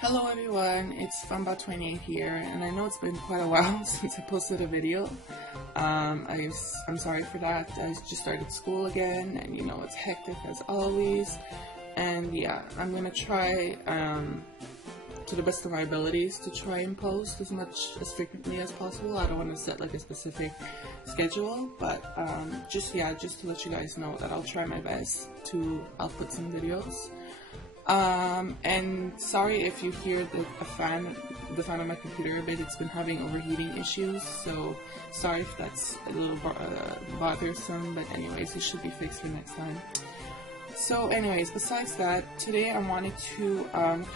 Hello everyone, it's Famba28 here, and I know it's been quite a while since I posted a video. I'm sorry for that. I just started school again, and it's hectic as always. And yeah, I'm gonna try to the best of my abilities to try and post as frequently as possible. I don't want to set like a specific schedule, but just to let you guys know that I'll try my best to output some videos. And sorry if you hear the fan of my computer a bit. It's been having overheating issues, so sorry if that's a little bothersome, but anyways, it should be fixed for next time. So anyways, besides that, today I wanted to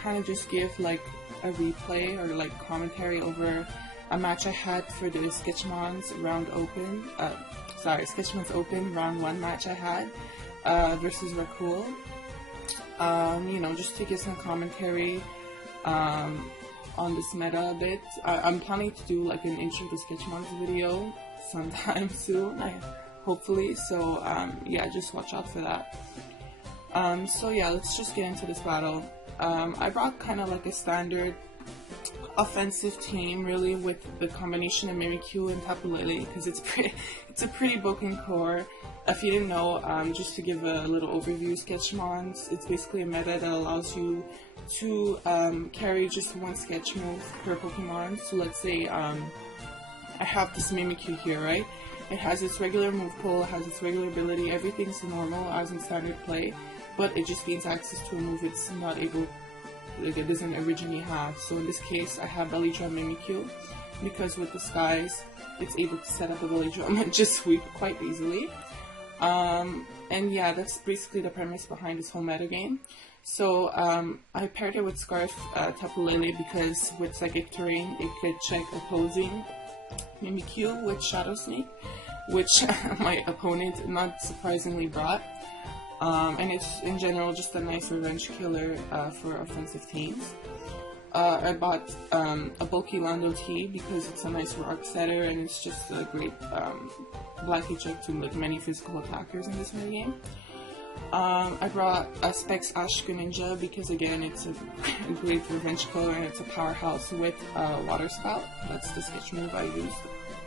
kind of just give like a replay or like commentary over a match I had for the Sketchmons Round Open, Sketchmons Open Round 1 match I had versus Rakul. Just to give some commentary on this meta a bit. I'm planning to do like an intro to Sketchmons video sometime soon, hopefully, so yeah, just watch out for that. So yeah, let's just get into this battle. I brought kind of like a standard offensive team, really, with the combination of Mimikyu and Tapu Lele, because it's a pretty broken core. If you didn't know, just to give a little overview, Sketchmons, it's basically a meta that allows you to carry just one sketch move per Pokemon. So let's say I have this Mimikyu here, right? It has its regular move pool, has its regular ability, everything's normal as in standard play, but it just gains access to a move it's not able, like it doesn't originally have. So in this case, I have Belly Drum Mimikyu, because with Disguise, it's able to set up a Belly Drum and just sweep quite easily. And yeah, that's basically the premise behind this whole metagame. So I paired it with Scarf Tapu Lele because with Psychic Terrain, it could check opposing Mimikyu with Shadow Sneak, which my opponent not surprisingly brought. And it's in general just a nice revenge killer for offensive teams. I bought a bulky Lando T because it's a nice rock setter and it's just a great blocky check to like many physical attackers in this metagame. I brought a Specs Ash Greninja because again it's a great revenge killer and it's a powerhouse with Water Spout. That's the sketch move I used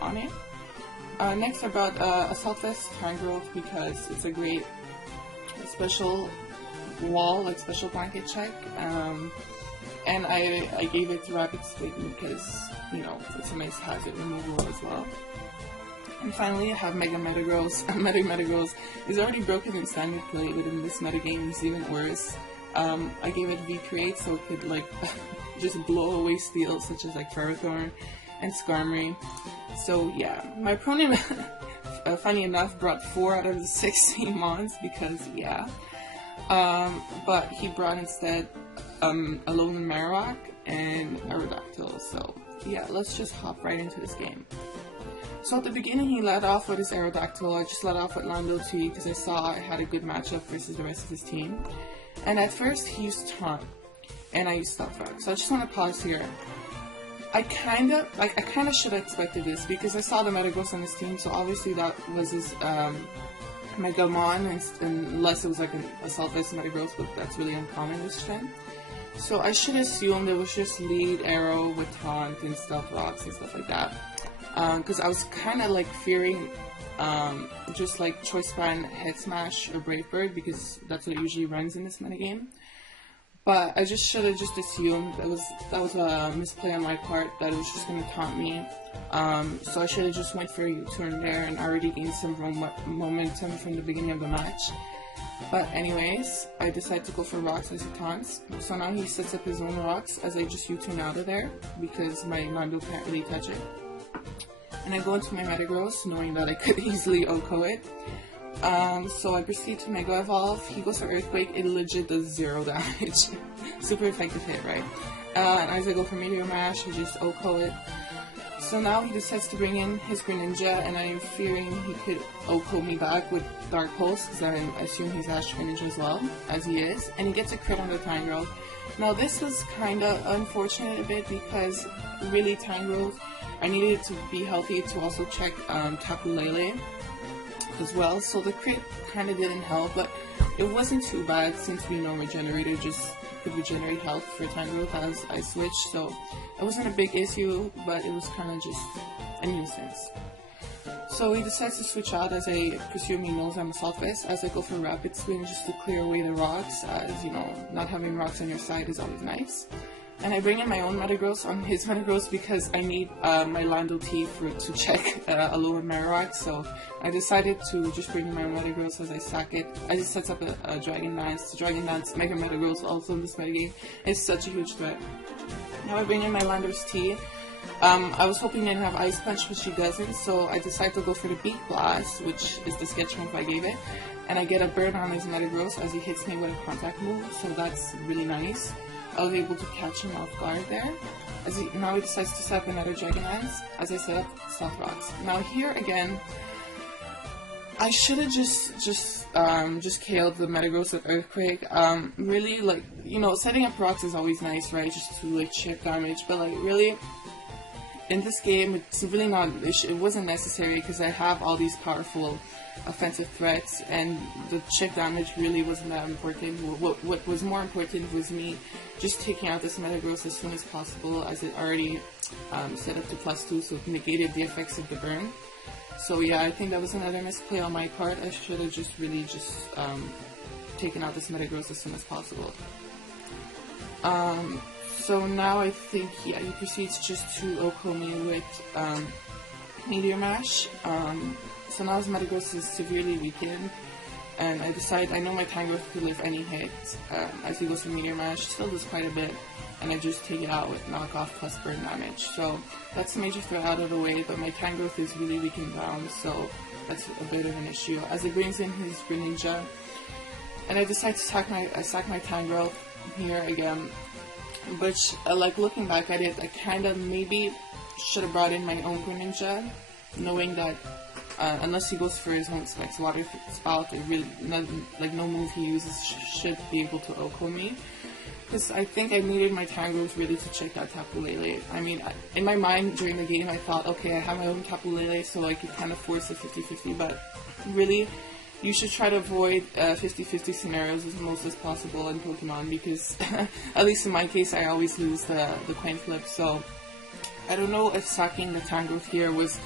on it. Next I brought Assault Vest Tangrowth because it's a great special wall, like special blanket check. And I gave it to Rapid Spin because, it's a nice hazard removal as well. And finally, I have Mega Metagross. Mega Metagross is already broken in standard play, but in this metagame it's even worse. I gave it V-Create so it could like just blow away steel such as like Ferrothorn and Skarmory. So yeah, my opponent, funny enough, brought 4 out of the 16 mons because yeah. But he brought instead a Alolan Marowak and Aerodactyl, so yeah, let's just hop right into this game. So at the beginning he led off with his Aerodactyl. I just led off with Lando T because I saw I had a good matchup versus the rest of his team. And at first he used Taunt, and I used Stealth Rock. So I just want to pause here. I kind of should have expected this because I saw the Metagross on his team, so obviously that was his Megamon, unless it was like an Assault Vest Metagross, but that's really uncommon this gen. So I should assume it was just Lead Arrow with Taunt and Stealth Rocks and stuff like that. Because I was kind of like fearing just like Choice Band Head Smash or Brave Bird because that's what it usually runs in this metagame. But I just should have just assumed that was a misplay on my part, that it was just going to taunt me. So I should have just went for a U-turn there and already gained some momentum from the beginning of the match. But anyways, I decided to go for rocks as he taunts. So now he sets up his own rocks as I just U-turn out of there because my Lando can't really touch it. And I go into my Metagross knowing that I could easily OHKO it. So I proceed to Mega Evolve. He goes for Earthquake, it legit does 0 damage. Super effective hit, right? And as I go for Meteor Mash, I just OHKO it. So now he decides to bring in his Greninja, and I am fearing he could OHKO me back with Dark Pulse, because I assume he's Ash Greninja as well, as he is. And he gets a crit on the Tangrowth. Now this was kinda unfortunate a bit, because really Tangrowth, I needed it to be healthy to also check Tapu Lele as well, so the crit kind of didn't help, but it wasn't too bad since we know Regenerator just could regenerate health for time growth as I switched, so it wasn't a big issue, but it was kind of just a nuisance. So he decides to switch out, as I presume he knows I'm a Assault Vest, as I go for Rapid Swing just to clear away the rocks, as you know, not having rocks on your side is always nice. And I bring in my own Metagross on his Metagross because I need my Lando T to check a lower Marowak, so I decided to just bring in my own Metagross as I sack it. I just set up a Dragon Dance. The Dragon Dance Mega Metagross also in this metagame is such a huge threat. Now I bring in my Lando's T. I was hoping it didn't have Ice Punch, but she doesn't, so I decided to go for the Beak Blast, which is the sketch move I gave it. And I get a burn on his Metagross as he hits me with a contact move, so that's really nice. I was able to catch him off guard there. Now he decides to set up another Dragon Dance as I set up Soft Rocks. Now here again, I should have just KO'd the Metagross with Earthquake. Really, like, you know, setting up rocks is always nice, right? Just to like chip damage, but like really, in this game, it's really not. It wasn't necessary because I have all these powerful offensive threats, and the chip damage really wasn't that important. What was more important was me just taking out this Metagross as soon as possible, as it already set up to +2, so it negated the effects of the burn. So yeah, I think that was another misplay on my part. I should have just really taken out this Metagross as soon as possible. So now I think, yeah, he proceeds just to OHKO me with Meteor Mash. So now his Metagross is severely weakened, and I know my Tangrowth could live any hit. As he goes to Meteor Mash, still does quite a bit, and I just take it out with knockoff plus burn damage. So that's a major threat out of the way, but my Tangrowth is really weak and down, so that's a bit of an issue. As he brings in his Greninja, and I decide to sack my Tangrowth here again, which, like, looking back at it, I kind of maybe should have brought in my own Greninja, knowing that unless he goes for his own Specs Water Spout, it really, no move he uses should be able to OHKO me. Because I think I needed my Tangrowth really to check out Tapu Lele. I mean, in my mind during the game I thought, okay, I have my own Tapu Lele, so I could kind of force a 50-50, but really, you should try to avoid 50-50 scenarios as most as possible in Pokemon, because at least in my case I always lose the coin flip. So I don't know if sacking the Tangrowth here was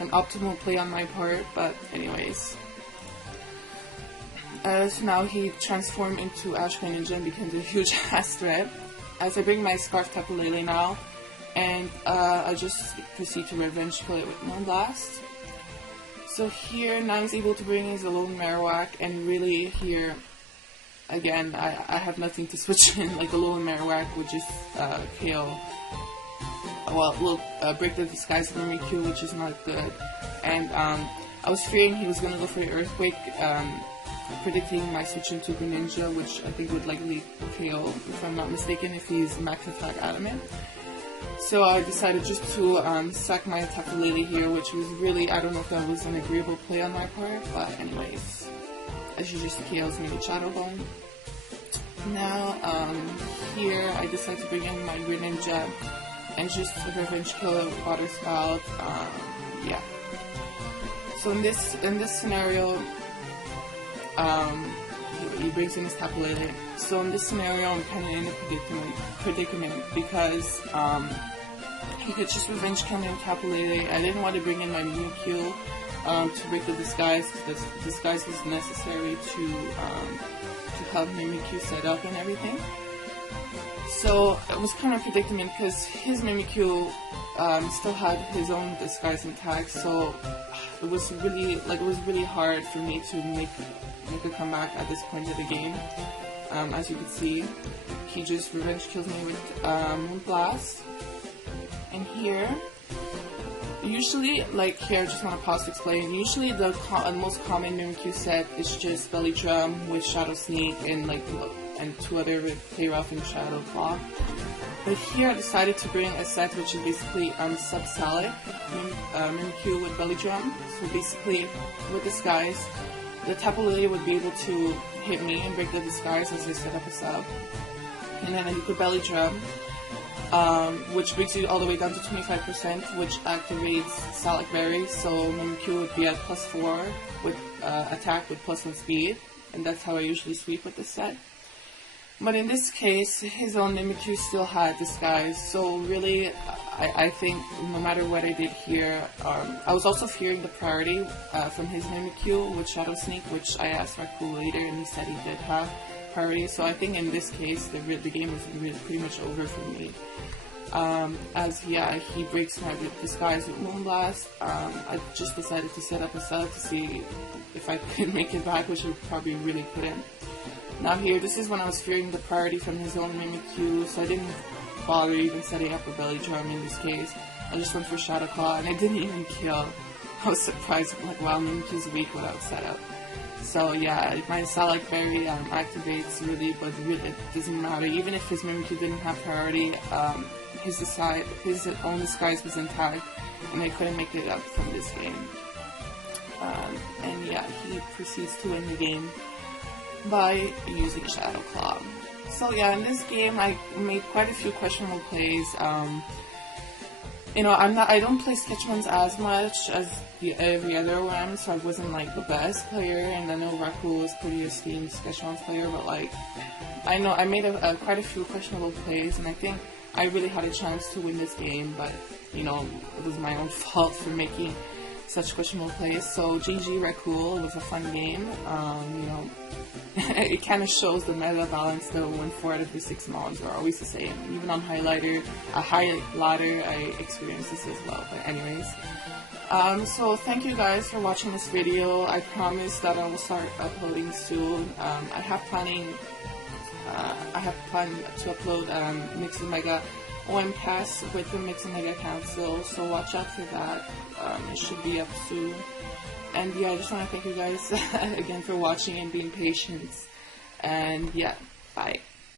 an optimal play on my part, but anyways. So now he transformed into Ash Greninja and becomes a huge ass threat. As I bring my Scarf Tapu Lele now, and I just proceed to Revenge Kill it with Moonblast. So here, now he's able to bring his Alolan Marowak, and really here, again, I have nothing to switch in. Like, Alolan Marowak would just KO. Well, will break the disguise of Mimikyu, which is not good. And I was fearing he was going to go for the Earthquake, predicting my switch into Greninja, which I think would likely KO, if I'm not mistaken, if he's Max Attack Adamant. So I decided just to sack my Tapu Lele here, which was really, I don't know if that was an agreeable play on my part, but anyways, as she just KOs me with Shadow Bone. Now, here I decide to bring in my Greninja and just Revenge Kill it with Water Spout. Yeah. So in this scenario, he brings in his Tapu Lele. So in this scenario, I'm kind of in a predicament because he could just Revenge Kill me with Tapu Lele. I didn't want to bring in my Mimikyu to break the disguise, because the disguise was necessary to help Mimikyu set up and everything. So it was kind of a predicament because his Mimikyu still had his own disguise intact. So it was really hard for me to make a comeback at this point of the game. As you can see, he just Revenge Kills me with Moonblast. And here, usually, like here, I just want to pause to explain. Usually, the most common Mimikyu set is just Belly Drum with Shadow Sneak and two other Play Rough and Shadow Claw. But here, I decided to bring a set which is basically Sub-Salic Mimikyu with Belly Drum. So basically, with disguise, the Tapu Lele would be able to hit me and break the disguise as I set up a sub. And then you could Belly Drum, which brings you all the way down to 25%, which activates Salic Berry, so Mimikyu would be at +4 with attack with +1 speed, and that's how I usually sweep with this set. But in this case, his own Mimikyu still had disguise, so really, I think no matter what I did here, I was also fearing the priority from his Mimikyu with Shadow Sneak, which I asked Rakul later, and he said he did have priority, so I think in this case, the game is really pretty much over for me. He breaks my disguise with Moonblast. I just decided to set up a setup to see if I could make it back, which I probably really couldn't. Now here, this is when I was fearing the priority from his own Mimikyu, so I didn't bother even setting up a belly drum in this case. I just went for Shadow Claw, and I didn't even kill. I was surprised, like, wow, Mimikyu's weak without setup. So yeah, my Salak Berry activates really, but really it doesn't matter. Even if his Mimikyu didn't have priority, his own disguise was intact, and I couldn't make it up from this game. And yeah, he proceeds to win the game by using Shadow Claw. So yeah, in this game I made quite a few questionable plays. You know, I don't play Sketchmons as much as every other one, so I wasn't like the best player, and I know Rakul was pretty esteemed Sketchmons player, but like, I know I made quite a few questionable plays, and I think I really had a chance to win this game, but you know, it was my own fault for making such questionable plays. So GG Rakul, was a fun game. You know, it kind of shows the meta balance though, when 4 out of the 6 mobs are always the same. Even on high ladder, I experienced this as well. But anyways, so thank you guys for watching this video. I promise that I will start uploading soon. I have planned to upload Mix and Mega OMcast with the Mix and Mega Council, so watch out for that. It should be up soon. And yeah, I just want to thank you guys again for watching and being patient. And yeah, bye.